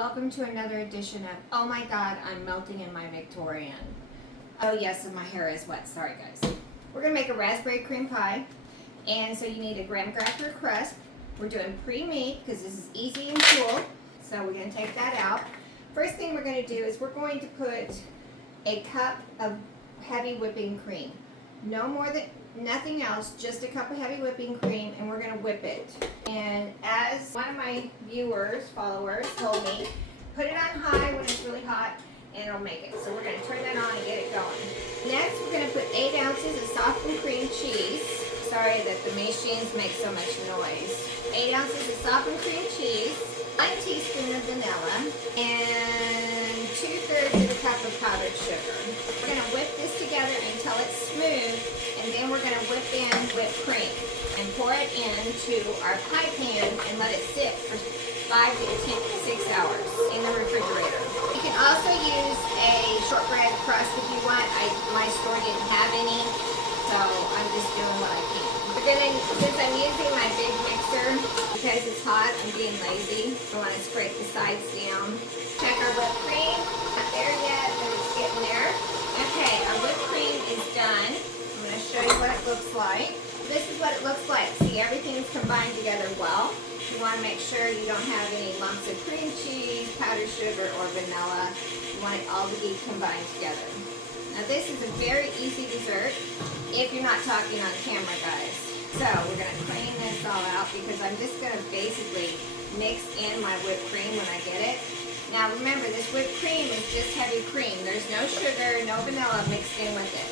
Welcome to another edition of Oh My God, I'm Melting in My Victorian. Oh yes, and my hair is wet. Sorry guys. We're going to make a raspberry cream pie. And so you need a graham cracker crust. We're doing pre-made because this is easy and cool. So we're going to take that out. First thing we're going to do is we're going to put a cup of heavy whipping cream. No more than nothing else, just a cup of heavy whipping cream, and we're going to whip it. And as one of my followers told me, put it on high when it's really hot and it'll make it. So we're going to turn that on and get it going. Next, we're going to put 8 ounces of softened cream cheese. Sorry that the machines make so much noise. 8 ounces of softened cream cheese, 1 teaspoon of vanilla, and 2/3 of a cup of powdered sugar. We're going to whip this together until it's smooth, and then we're going to whip in whipped cream and pour it into our pie pan and let it sit for 5 to 6 hours in the refrigerator. You can also use a shortbread crust if you want. My store didn't have any, so I'm just doing what I can. Since I'm using my big mixer, because it's hot, I'm being lazy. I want to scrape the sides down. Check our whipped cream. Not there yet, but it's getting there. Okay, our whipped cream is done. I'm going to show you what it looks like. This is what it looks like. See, everything's combined together well. You want to make sure you don't have any lumps of cream cheese, powdered sugar, or vanilla. You want it all to be combined together. Now this is a very easy dessert if you're not talking on camera, guys. So we're going to clean this all out because I'm just going to basically mix in my whipped cream when I get it. Now remember, this whipped cream is just heavy cream. There's no sugar, no vanilla mixed in with it.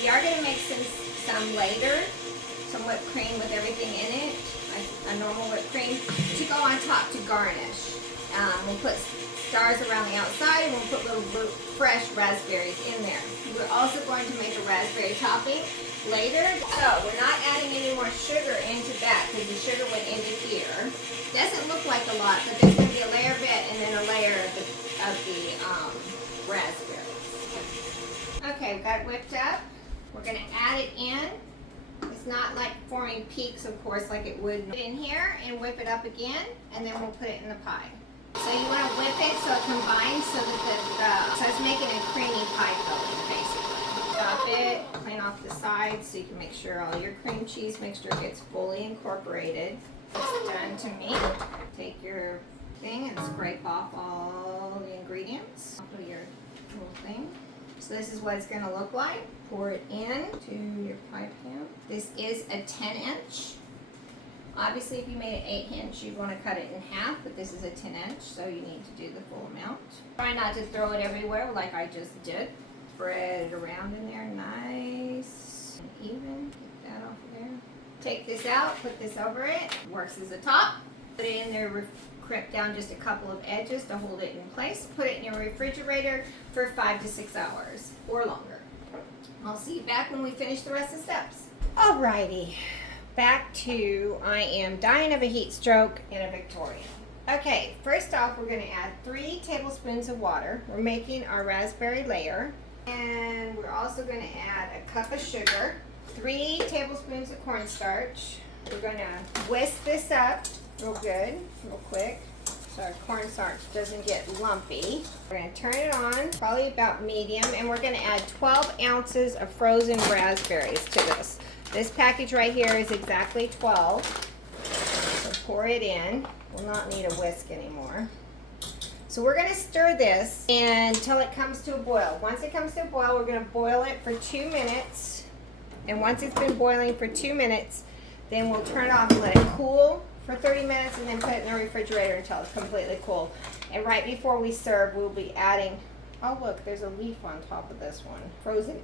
We are going to make some later, some whipped cream with everything in it, like a normal whipped cream, to go on top to garnish. We'll put stars around the outside, and we'll put little fresh raspberries in there. We're also going to make a raspberry topping later. So we're not adding any more sugar into that because the sugar went into here. Doesn't look like a lot, but there's going to be a layer of it and then a layer of the raspberries. Okay, we've got it whipped up. We're going to add it in. It's not like forming peaks, of course, like it would in here, and whip it up again, and then we'll put it in the pie. So you want to whip it so it combines so that so it's making a creamy pie filling, basically. Chop it, clean off the sides so you can make sure all your cream cheese mixture gets fully incorporated. It's done to me. Take your thing and scrape off all the ingredients off of your little thing. So this is what it's going to look like. Pour it in to your pie pan. This is a 10-inch. Obviously, if you made it 8-inch, you'd want to cut it in half, but this is a 10-inch, so you need to do the full amount. Try not to throw it everywhere like I just did. Spread it around in there nice and even. Get that off of there. Take this out, put this over it. Works as a top. Put it in there, crimp down just a couple of edges to hold it in place. Put it in your refrigerator for 5 to 6 hours or longer. I'll see you back when we finish the rest of the steps. Alrighty, back to I am dying of a heat stroke in a Victorian. Okay, first off, we're going to add 3 tablespoons of water. We're making our raspberry layer. And we're also going to add a cup of sugar, 3 tablespoons of cornstarch. We're going to whisk this up real good, real quick, so our cornstarch doesn't get lumpy. We're going to turn it on, probably about medium, and we're going to add 12 ounces of frozen raspberries to this. This package right here is exactly 12, so pour it in. We'll not need a whisk anymore. So we're going to stir this until it comes to a boil. Once it comes to a boil, we're going to boil it for 2 minutes, and once it's been boiling for 2 minutes, then we'll turn it off and let it cool for 30 minutes and then put it in the refrigerator until it's completely cool. And right before we serve, we'll be adding, oh look, there's a leaf on top of this one. Frozen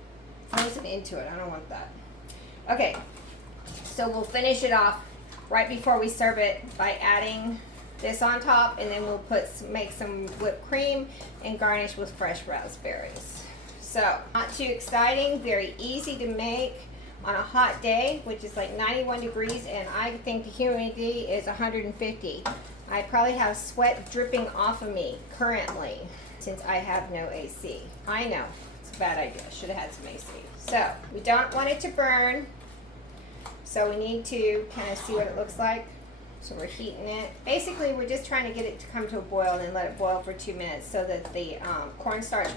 into it. I don't want that. Okay, so we'll finish it off right before we serve it by adding this on top, and then we'll make some whipped cream and garnish with fresh raspberries. So, not too exciting, very easy to make on a hot day, which is like 91 degrees, and I think the humidity is 150. I probably have sweat dripping off of me currently since I have no AC. I know, it's a bad idea. Should have had some AC. So, we don't want it to burn, so we need to kind of see what it looks like. So we're heating it. Basically, we're just trying to get it to come to a boil and let it boil for 2 minutes so that the cornstarch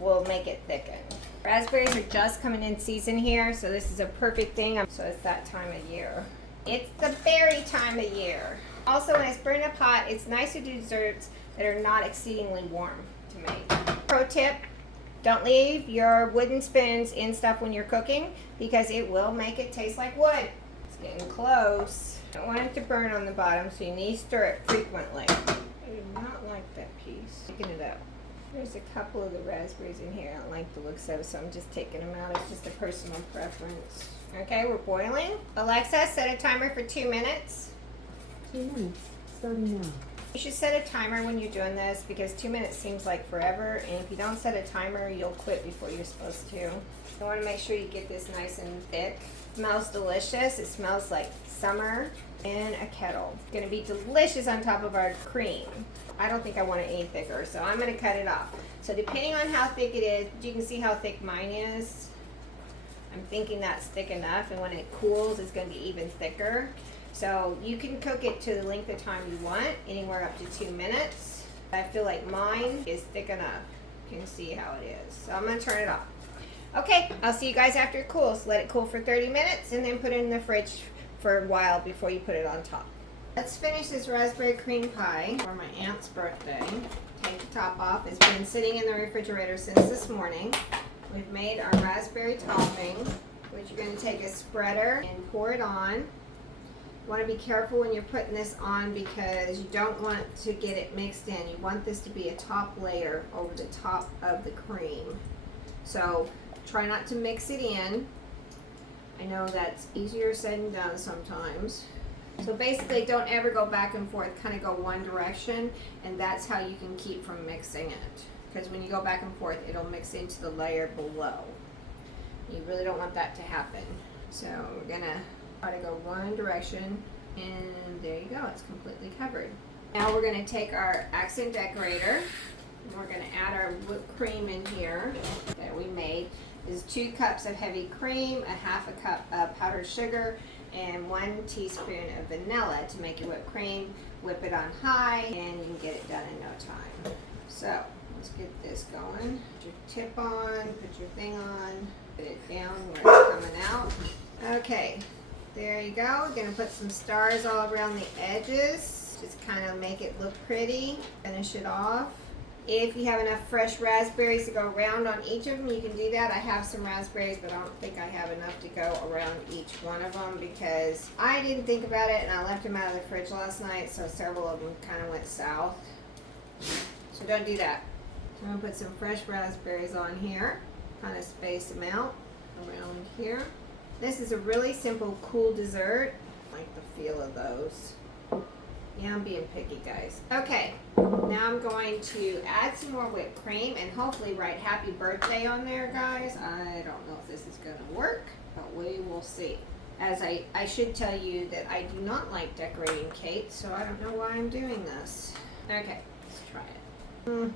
will make it thicken. Raspberries are just coming in season here, so this is a perfect thing. So it's that time of year. It's the berry time of year. Also, when it's burning up hot, it's nice to do desserts that are not exceedingly warm to make. Pro tip, don't leave your wooden spoons in stuff when you're cooking because it will make it taste like wood. It's getting close. Don't want it to burn on the bottom, so you need to stir it frequently. I do not like that piece. Taking it up. There's a couple of the raspberries in here. I don't like the looks of it, so I'm just taking them out. It's just a personal preference. Okay, we're boiling. Alexa, set a timer for 2 minutes. 2 minutes, starting now. You should set a timer when you're doing this because 2 minutes seems like forever, and if you don't set a timer, you'll quit before you're supposed to. You want to make sure you get this nice and thick. It smells delicious. It smells like summer in a kettle. It's going to be delicious on top of our cream. I don't think I want it any thicker, so I'm going to cut it off. So depending on how thick it is, you can see how thick mine is. I'm thinking that's thick enough, and when it cools, it's going to be even thicker. So you can cook it to the length of time you want, anywhere up to 2 minutes. I feel like mine is thick enough. You can see how it is. So I'm going to turn it off. Okay, I'll see you guys after it cools. Let it cool for 30 minutes and then put it in the fridge for a while before you put it on top. Let's finish this raspberry cream pie for my aunt's birthday. Take the top off. It's been sitting in the refrigerator since this morning. We've made our raspberry topping, which you're going to take a spreader and pour it on. You want to be careful when you're putting this on because you don't want to get it mixed in. You want this to be a top layer over the top of the cream. So try not to mix it in. I know that's easier said than done sometimes. So basically don't ever go back and forth, kind of go one direction, and that's how you can keep from mixing it. Because when you go back and forth, it'll mix into the layer below. You really don't want that to happen. So we're gonna try to go one direction, and there you go, it's completely covered. Now we're gonna take our accent decorator, and we're gonna add our whipped cream in here that we made. This is 2 cups of heavy cream, a half a cup of powdered sugar, and 1 teaspoon of vanilla to make your whipped cream. Whip it on high, and you can get it done in no time. So let's get this going. Put your tip on, put your thing on, put it down where it's coming out. Okay, there you go. We're gonna put some stars all around the edges. Just kind of make it look pretty. Finish it off. If you have enough fresh raspberries to go around on each of them, you can do that. I have some raspberries, but I don't think I have enough to go around each one of them because I didn't think about it and I left them out of the fridge last night, so several of them kind of went south. So don't do that. So I'm going to put some fresh raspberries on here, kind of space them out around here. This is a really simple, cool dessert. I like the feel of those. Yeah, I'm being picky, guys. Okay, now I'm going to add some more whipped cream and hopefully write happy birthday on there, guys. I don't know if this is going to work, but we will see. As I should tell you that I do not like decorating cake, so I don't know why I'm doing this. Okay, let's try it.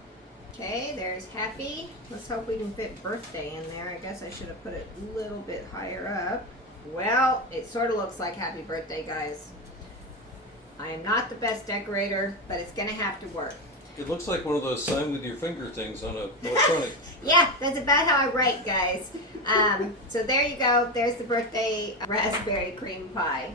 Okay, there's happy. Let's hope we can fit birthday in there. I guess I should have put it a little bit higher up. Well, it sort of looks like happy birthday, guys. I am not the best decorator, but it's going to have to work. It looks like one of those sign with your finger things on a electronic. Yeah, that's about how I write, guys. So there you go. There's the birthday raspberry cream pie.